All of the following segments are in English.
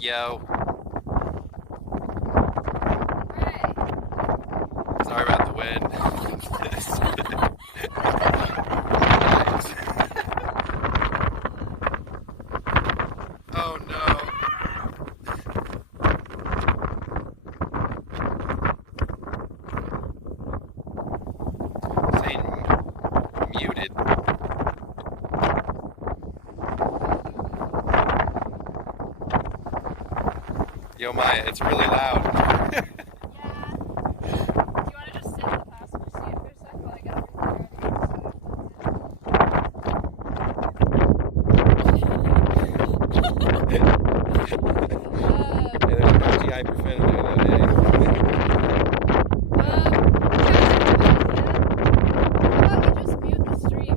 Yo. Ray. Sorry about the wind. Oh no. Saying muted. Yo, Maya, it's really loud. Yeah. Do you want to just sit in the passenger seat for a sec while I get everything ready? There's a GI profanity the other day. How about you just mute the stream?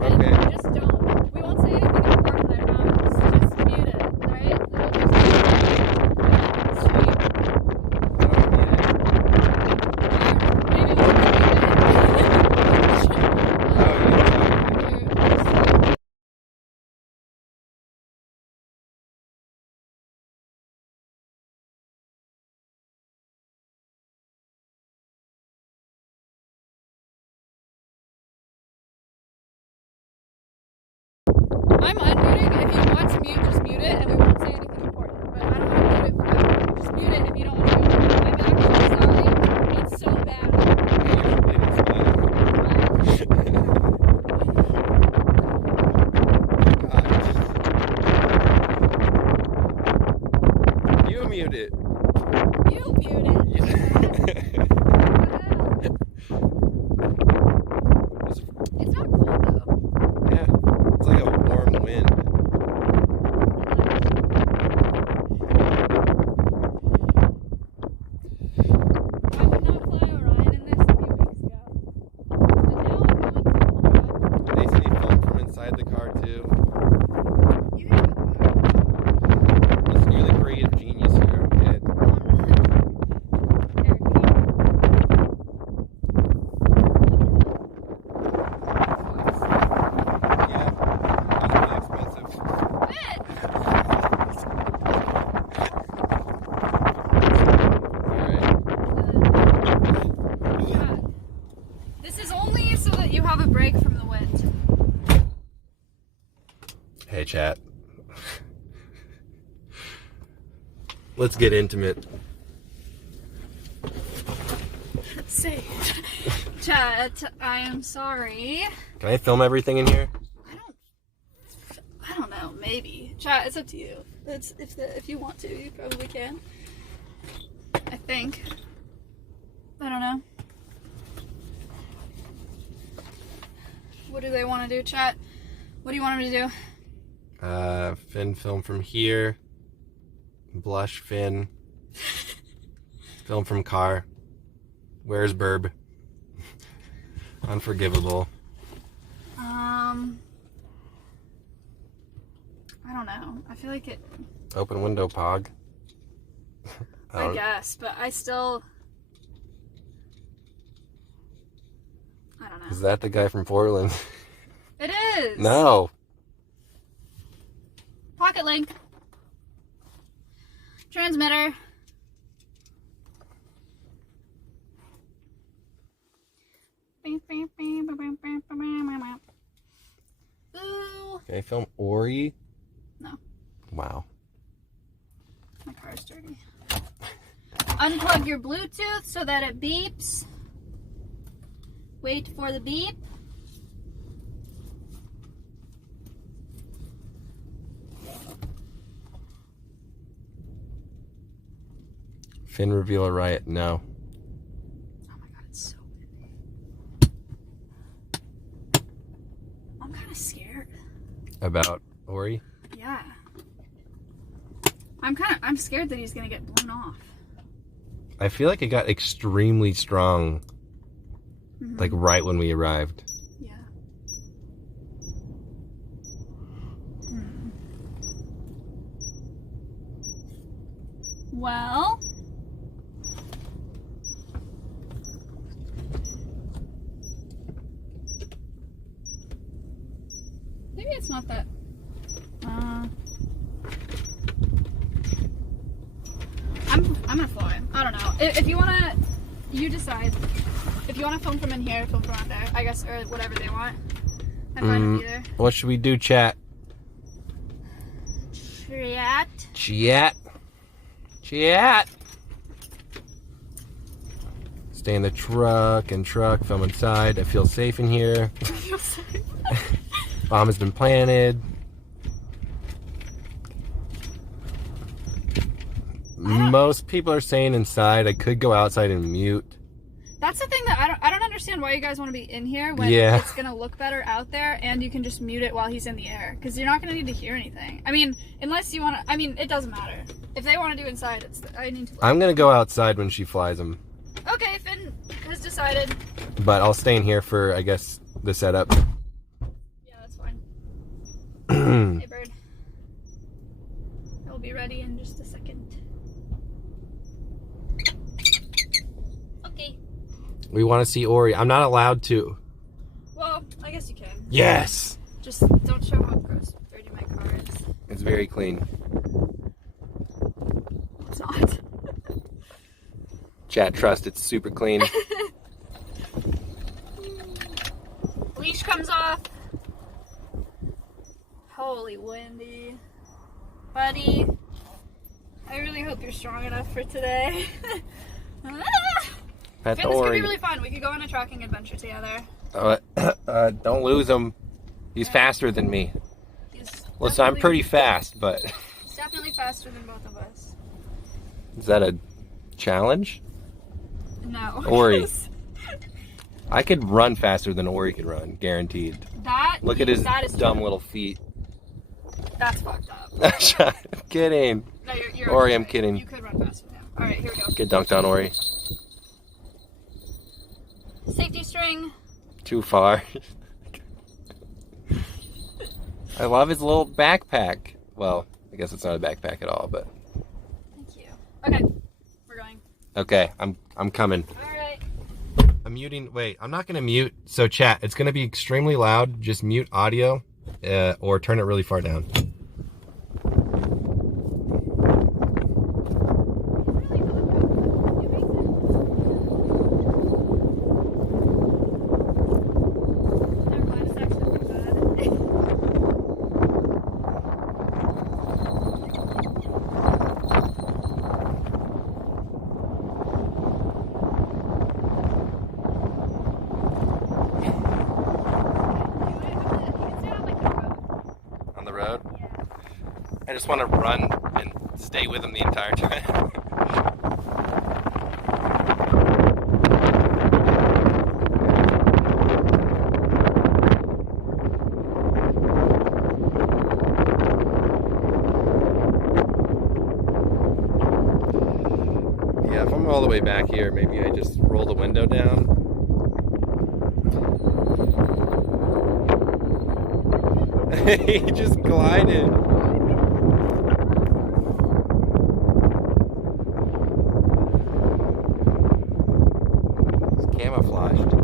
Okay. And just don't. We won't say anything important in our mouths. Just mute it, alright? We'll just stream. Maybe we'll mute it. I'm unmuting. If you want to mute, just mute it, and we won't say anything important. But I don't want to mute it for now. Just mute it if you don't want to mute it. I'm actually sorry. It's so bad. You mute it. You mute it. It's not cold though. Yeah, it's like a warm wind. I would not fly Orion in this a few weeks ago. But now I'm going to. They see film from inside the car too. You can do that. Listen, you're the creative genius here, okay? Yeah, that's really expensive. Alright. This is only so that you have a break from the wind. Hey, chat. Let's get intimate. Say, chat, I am sorry. Can I film everything in here? I don't know, maybe. Chat, it's up to you. It's if you want to, you probably can. I think. I don't know. What do they want to do, chat? What do you want me to do? Finn film from here. Blush Finn. Film from car. Where's Burb? Unforgivable. I don't know. I feel like it. Open window pog. I guess, but I still. I don't know. Is that the guy from Portland? It is. No. Pocket link. Transmitter. Ooh. Can I film Ori? No. Wow. My car's dirty. Unplug your Bluetooth so that it beeps. Wait for the beep. Finn reveal a riot? No. Oh my god, it's so windy. I'm kind of scared. About Ori? Yeah. I'm scared that he's gonna get blown off. I feel like it got extremely strong, like right when we arrived. Yeah. Well, maybe it's not that. If you wanna, you decide. If you wanna film from in here, film from out there. I guess, or whatever they want. I'm fine with either. What should we do, chat? Chat. Stay in the truck, film inside. I feel safe in here. Bomb has been planted. Most people are saying inside. I could go outside and mute. That's the thing that I don't understand why you guys want to be in here when it's gonna look better out there, and you can just mute it while he's in the air, because you're not gonna need to hear anything. I mean, unless you want to. I mean, it doesn't matter if they want to do inside. I need to. I'm gonna go outside when she flies him. Okay, Finn has decided. But I'll stay in here for, I guess, the setup. Yeah, that's fine. Hey, bird. I'll be ready in just a second. Okay. We want to see Ori. I'm not allowed to. Well, I guess you can. Yes! Just don't show how gross dirty my car is. It's very clean. It's not. Chat, trust, it's super clean. Leash comes off. Holy Wendy. Buddy. I really hope you're strong enough for today. Pet This Ori. could be really fun. We could go on a tracking adventure together. Don't lose him. He's faster than me. Listen, I'm pretty fast, but... He's definitely faster than both of us. Is that a challenge? No. Ori. I could run faster than Ori could run, guaranteed. Look at his dumb little feet. That's fucked up. I'm kidding. No, you're Ori, okay. I'm kidding. You could run faster than him. Alright, here we go. Get dunked on, Ori. Safety string. Too far. I love his little backpack. Well, I guess it's not a backpack at all, but... Thank you. Okay, we're going. Okay, I'm coming. Alright. I'm muting. Wait, I'm not gonna mute. So chat, it's gonna be extremely loud. Just mute audio, or turn it really far down. I just want to run and stay with him the entire time. Yeah, if I'm all the way back here, maybe I just roll the window down. He just glided. Camouflaged.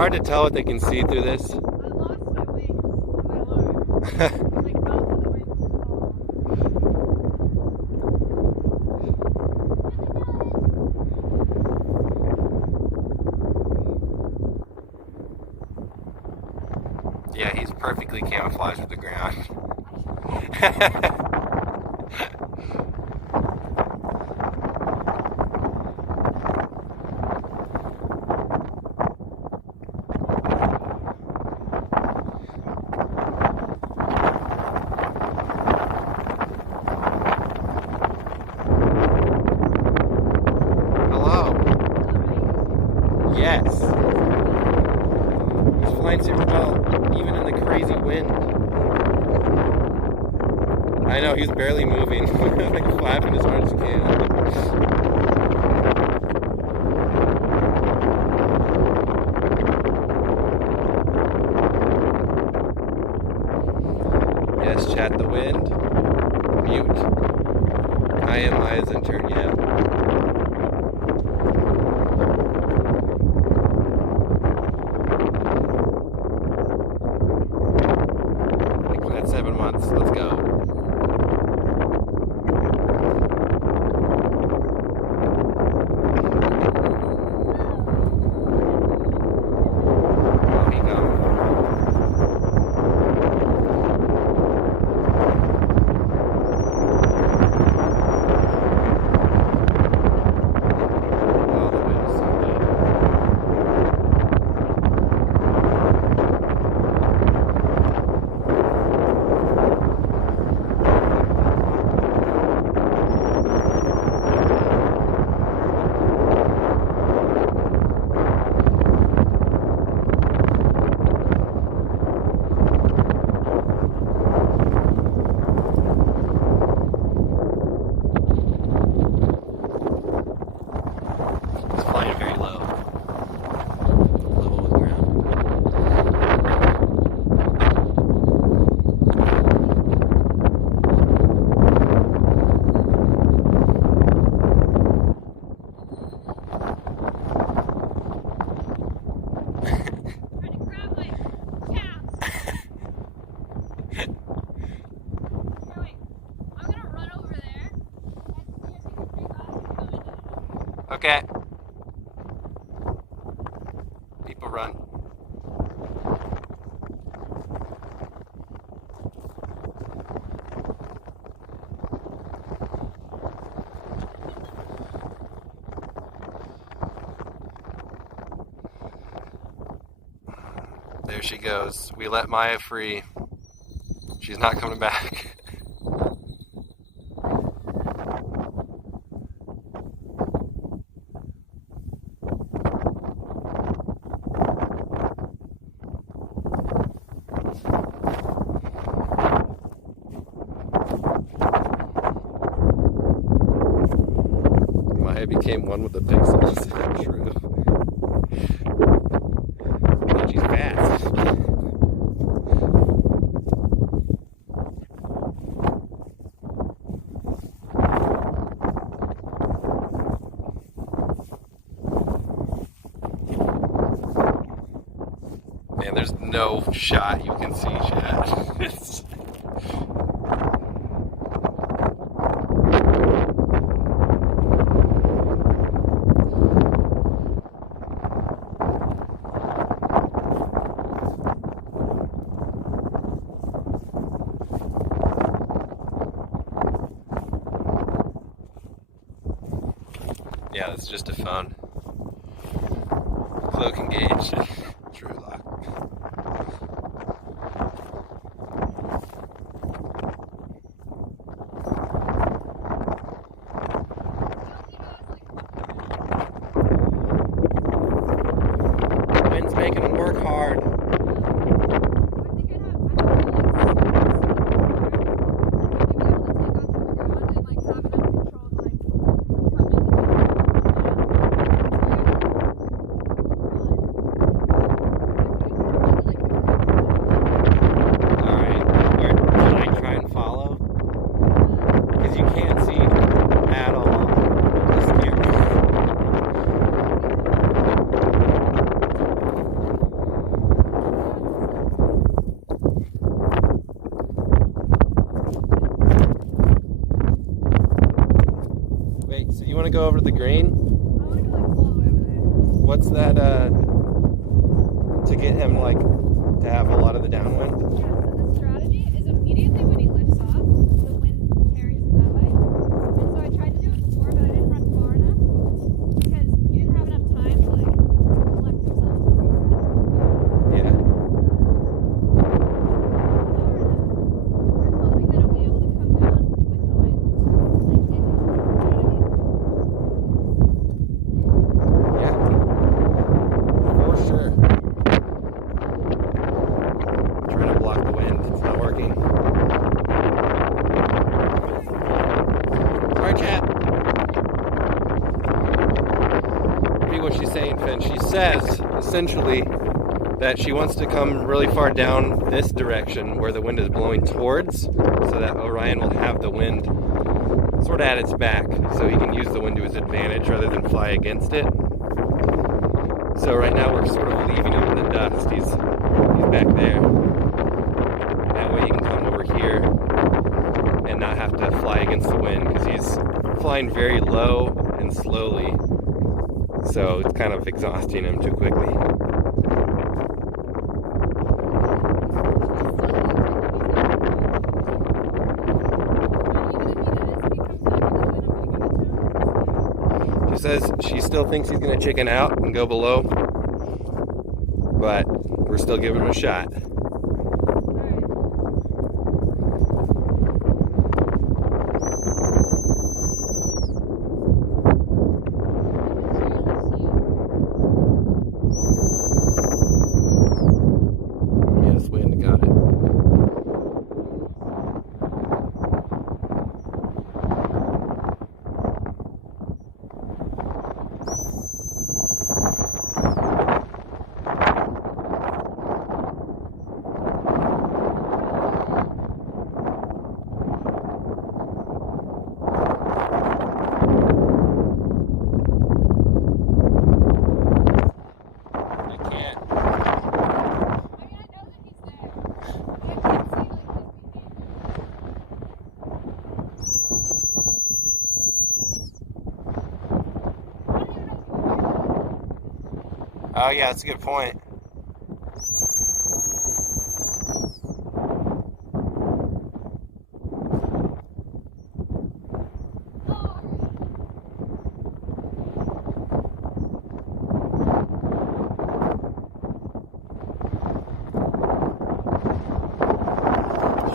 hard to tell what they can see through this. I lost my wings on my alarm. Like both of the wings. Yeah, he's perfectly camouflaged with the ground. Hello. Yes. He's flying super well, even in the crazy wind. I know, he's barely moving. Like flapping as hard as he can. Yes, chat, the wind. Mute. I am Maya's intern, yeah. That's 7 months. Let's go. Oh, he come. Oh, the wind is so good. It's flying very low. Level with ground. Trying to grab my calves. Here, wait. I'm gonna run over there and see if you can take off and come into the Okay. People run. There she goes. We let Maya free. She's not coming back. Maya became one with the pixels. Is that true? Oh, she's fast. Man, there's no shot you can see, Chad. It's... Yeah, it's just a phone. Cloak engaged. True lock. Wind's making them work hard. want to go over to the green? I want to go like all the way over there. What's that, to get him, like, to have a lot of the downwind? Yeah, so the strategy is immediately when he lifts off, the wind carries him that way. And so I tried to do it before, but I didn't run far enough because he didn't have enough time to like collect himself before he ran. Yeah. I'm hoping that I'll be able to come down with the wind, like in, you know what I mean? Yeah. For sure. Trying to block the wind. It's not working. Sorry, chat. Read what she's saying, Finn. She says, essentially, that she wants to come really far down this direction where the wind is blowing towards, so that Orion will have the wind sort of at its back, so he can use the wind to his advantage rather than fly against it. So right now we're sort of leaving him in the dust. He's back there. That way he can come over here and not have to fly against the wind, because he's flying very low and slowly. So it's kind of exhausting him too quickly. She says she still thinks he's going to chicken out and go below, but we're still giving him a shot. Yes, wind got it. Oh yeah, that's a good point.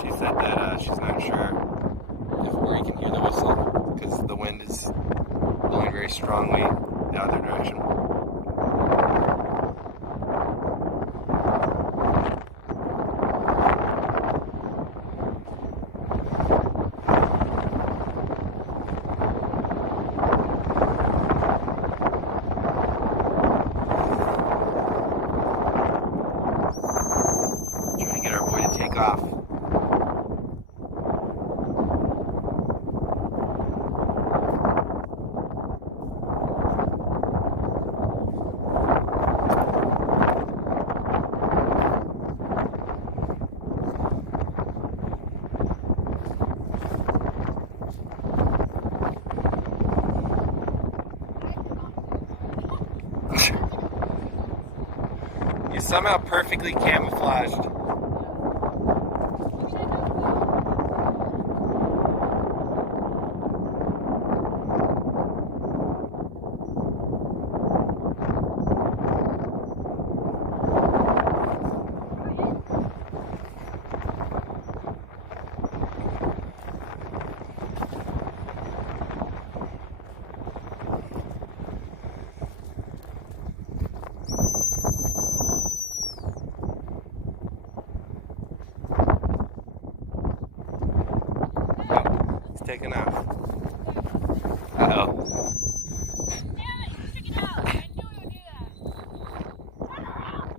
She said that she's not sure where you can hear the whistle, because the wind is blowing very strongly the other direction. Trying to get our boy to take off. You somehow perfectly camouflaged. Taking off. Uh-oh. Damn it, you took it out. I knew it would do that. Turn around.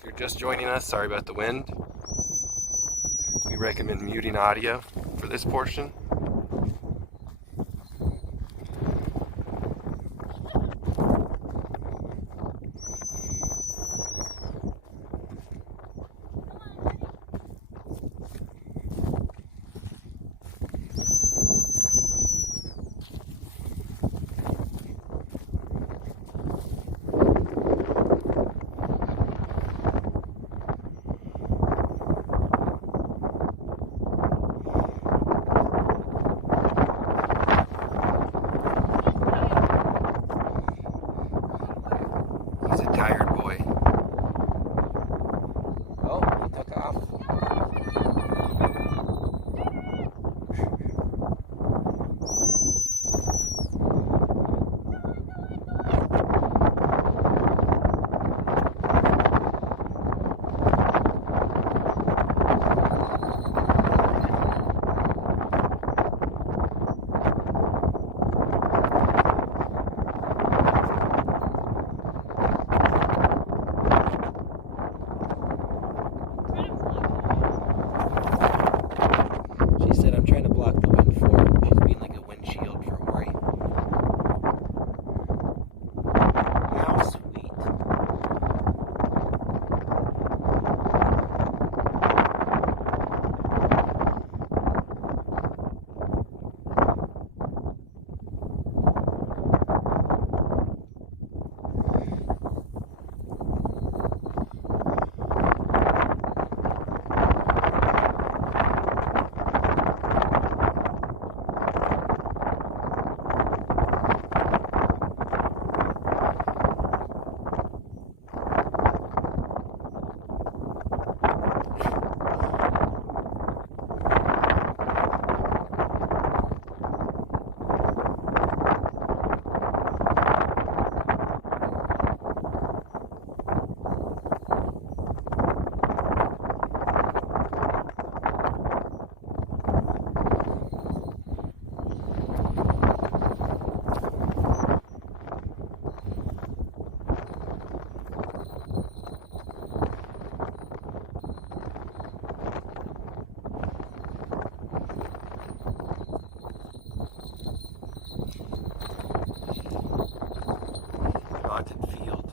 If you're just joining us, sorry about the wind. We recommend muting audio for this portion. He's a tired boy. Oh, he took off. She said, I'm trying to block the wind for him. She's being like a windshield for Ori. How sweet. Haunted field.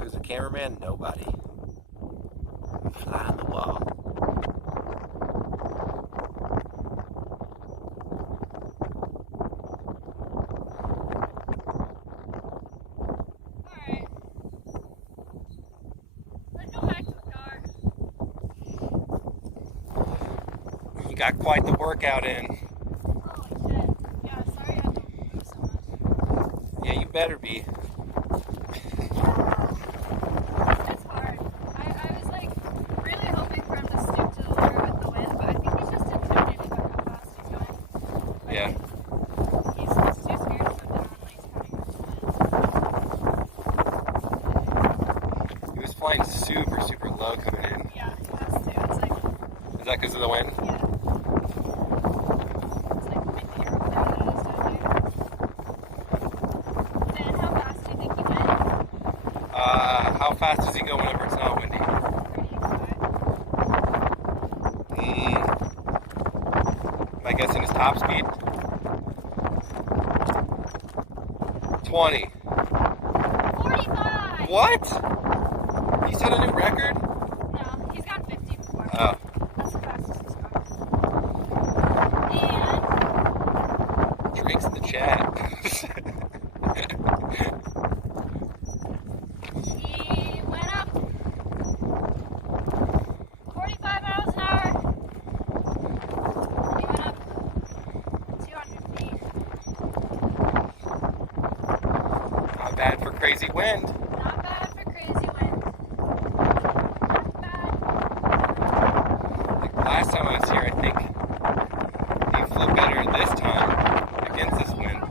Who's the cameraman? Nobody. Fly on the wall. Alright. Let's go back to the car. You got quite the workout in. Holy shit. Yeah, sorry I had to move so much. Yeah, you better be. It's hard. I was like really hoping for him to stick to the lure with the wind, but I think he's just intimidated by how fast he's going. Like, Yeah. He's too scared to go down when he's coming with the wind. He was flying super, super low coming in. Yeah, he has to. It's like, Is that because of the wind? yeah. It's like windy or down it is down here. And how fast do you think he went? How fast does he go whenever it's not windy? 35. Am I guessing his top speed? 20. 45! What? You set a new record? No, he's gone 50 before. Oh. That's the fastest he's gone. And Drake's in the chat. he went up 45 miles an hour. And he went up 200 feet. Not bad for crazy wind. Not bad for crazy wind. Not bad. Like last time I was here, I think he flew better this time against this wind.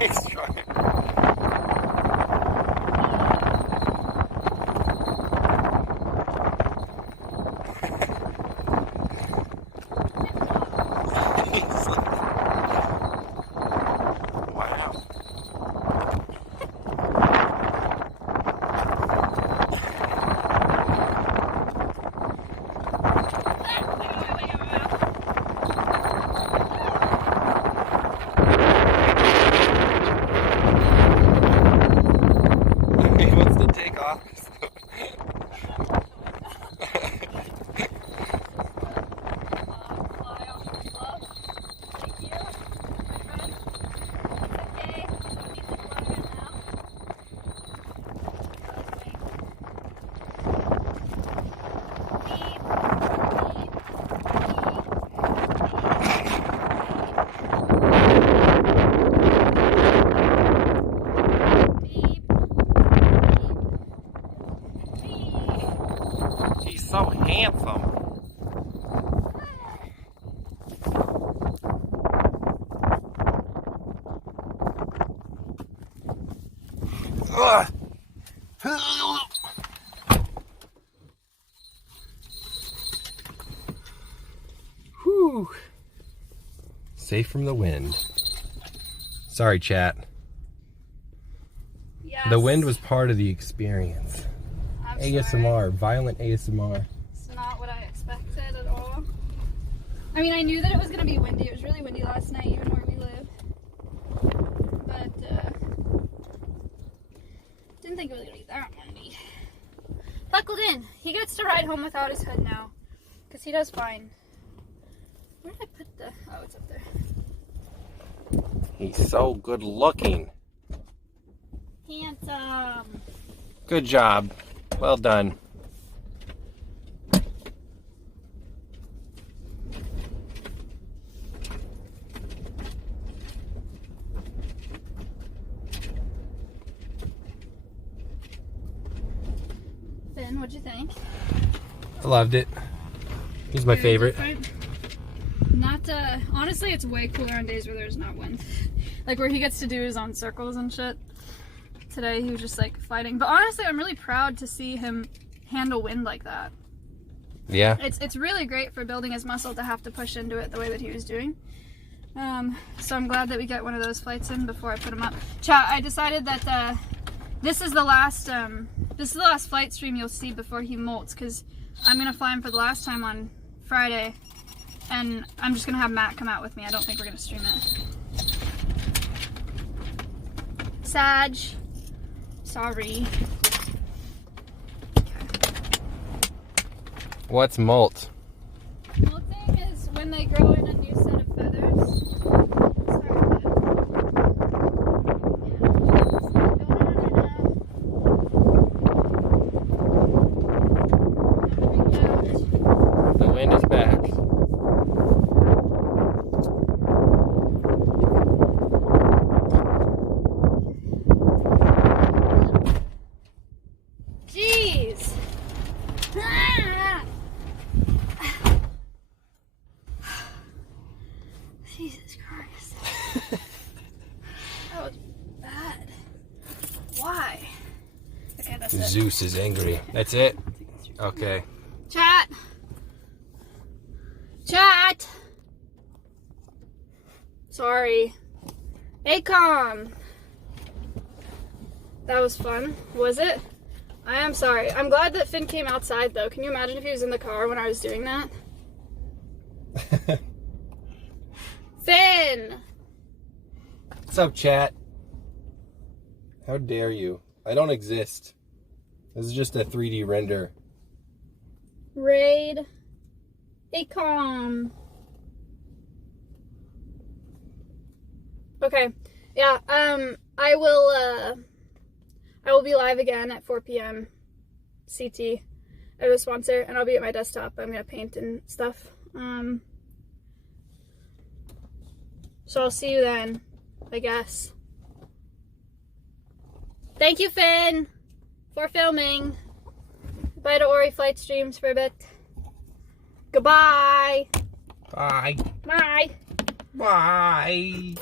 He's trying. He's like, wow. He wants to take off. He's so handsome. Ugh. Whew. Safe from the wind. Sorry, chat. Yes. The wind was part of the experience. I'm ASMR, violent ASMR. It's not what I expected at all. I mean, I knew that it was going to be windy. It was really windy last night, even where we live. But, didn't think it was going to be that windy. Buckled in. He gets to ride home without his hood now. Because he does fine. Where did I put the... Oh, it's up there. He's so good looking. Handsome. Good job. Well done. Finn, what'd you think? I loved it. He's my favorite. Different. Not, honestly, it's way cooler on days where there's not wind. Like where he gets to do his own circles and shit. Today he was just like fighting. But honestly, I'm really proud to see him handle wind like that. Yeah. It's really great for building his muscle to have to push into it the way that he was doing. So I'm glad that we get one of those flights in before I put him up. Chat, I decided that this is the last flight stream you'll see before he molts, because I'm gonna fly him for the last time on Friday, and I'm just gonna have Matt come out with me. I don't think we're gonna stream it. Sag. Sorry. What's molt? Molting is when they grow in a new set of feathers. Sorry, The wind is back. jeez. Jesus Christ. That was bad. Why? Okay, that's it. Zeus is angry. That's it? Okay. Chat. Chat. Sorry. Acom. That was fun, was it? I am sorry. I'm glad that Finn came outside though. Can you imagine if he was in the car when I was doing that? Finn! What's up, chat? How dare you? I don't exist. This is just a 3D render. Raid. Acom. Okay. Yeah, I will be live again at 4 p.m. CT. I have a sponsor, and I'll be at my desktop. I'm gonna paint and stuff. So I'll see you then, I guess. Thank you, Finn, for filming. Bye to Ori Flight Streams for a bit. Goodbye. Bye. Bye. Bye.